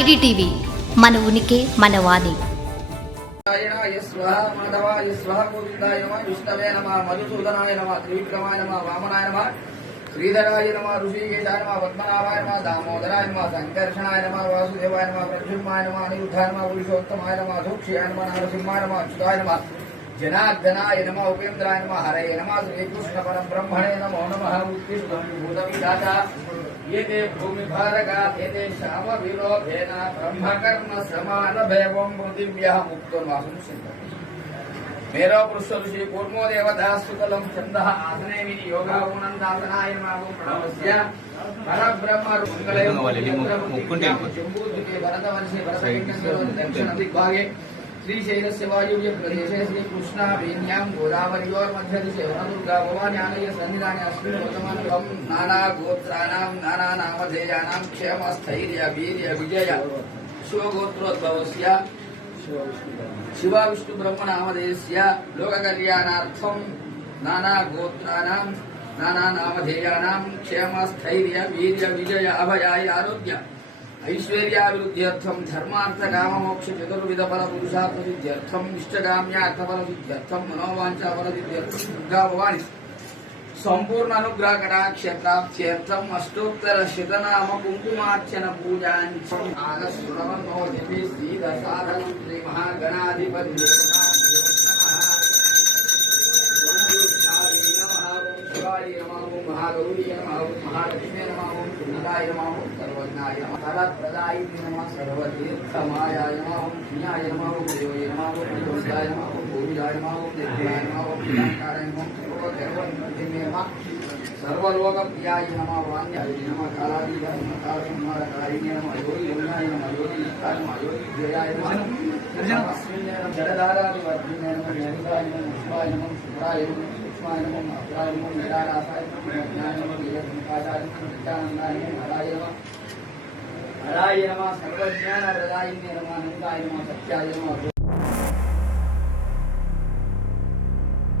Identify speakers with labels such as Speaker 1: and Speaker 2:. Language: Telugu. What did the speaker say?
Speaker 1: ఐడిటీవీ మన ఉనికి మన వాణి.
Speaker 2: నారాయణాయ స్వహ మాధవాయ స్వహ గోవిందాయ నమ శ్రీధరాయ నమ ఋషికేశాయ నమ పద్మనాభాయ నమ దామోదరాయ నమ సంకర్షణాయ నమ వాసుదేవాయ నమ ప్రద్యుమ్నాయ నమ అనిరుద్ధాయ నమ పురుషోత్తమాయ నమ సూక్ష్యాయ నమ నరసింహాయ నమ అచ్యుతాయ నమ జనార్దనాయ నమ ఉపేంద్రాయ నమ హరే నమ శ్రీకృష్ణ పరం బ్రహ్మణే నమో నమ ఉత్కృష్టం భూతవిధాత ఏతే భూమిభారగా ఏతే శామ విలోభేన బ్రహ్మకర్మ సమాన భైవం పృథివ్యః ముక్తో వాసం సింధతి మేరో పురుష ఋషి కూర్మో దేవతా సుకలం ఛంద ఆసనే విని యోగా గుణందాసనాయ నమో ప్రణవస్య పరబ్రహ్మ
Speaker 3: ముక్కుంటే
Speaker 2: భరతవర్షే భరతఖండే దక్షిణ దిగ్భాగే श्रीशैल से वायु प्रदेश श्री कृष्ण वेन्या श्रीशैलस्यवायुव्य प्रदेशे श्रीकृष्णावेण्यां गोदावर्योर्मध्यदिशेन दुर्गा भगवान यानी सन्निधान नाना गोत्राण नाना नाम क्षेम स्थर्य वीर विजय। शिवगोत्रोद्भव शिव भवान्यालय सन्निधाने अस्मिन् वर्तमानुभवं नानागोत्राणां नानानामधेयानां क्षेमस्थैर्यवीर्यविजय शिवगोत्रोद्भवस्य शिवविष्णुब्रह्मनामधेयस्य क्षेम नानागोत्राणां वीर विजय, अभयाय, आरोग्य। ఐశ్వర్యాభివృద్ధ్యర్థం ధర్మార్థ కామ మోక్ష చతుర్విధ ఫల పురుషార్థ సిద్ధ్యర్థం ఇష్టకామ్యార్థ ఫల సిద్ధ్యర్థం మనోవాంఛ ఫల సిద్ధ్యర్థం దుర్గా భవాని సంపూర్ణ అనుగ్రహ కటాక్షప్రాప్త్యర్థం అష్టోత్తర శతనామ కుంకుమార్చన పూజాంచం ఆగస్సురవన్నో దివి శ్రీ దశాధన శ్రీ మహాగణాధిపతి මහා ගෞරිය නමෝ මහා ලක්ෂ්මී නමෝ කුණදාය නමෝ සර්වඥාය නමෝ සරත් ප්‍රදායි නමෝ සර්වදී සමායාය නමෝ ඥාය නමෝ දේවය නමෝ කුණදාය නමෝ භූමිදාය නමෝ දේවාය නමෝ ඥානකාරය නමෝ සර්වදේවන් නමේ නමෝ सर्वलोक प्रियाय नमः वाण्याय नमः कालादीयाय नमः कालकुमारकारिणे नमः योगि यमुनाय नमः योगि नित्याय नमः योगि जयाय नमः जलधाराय वर्धिने नमः जयन्ताय नमः शिवाय नमः शुक्राय नमः నమః నిరారాసాయ నమః జ్ఞాన నమః వీరసంకాశాయ నమః సర్వజ్ఞాన ప్రదాయినే నమ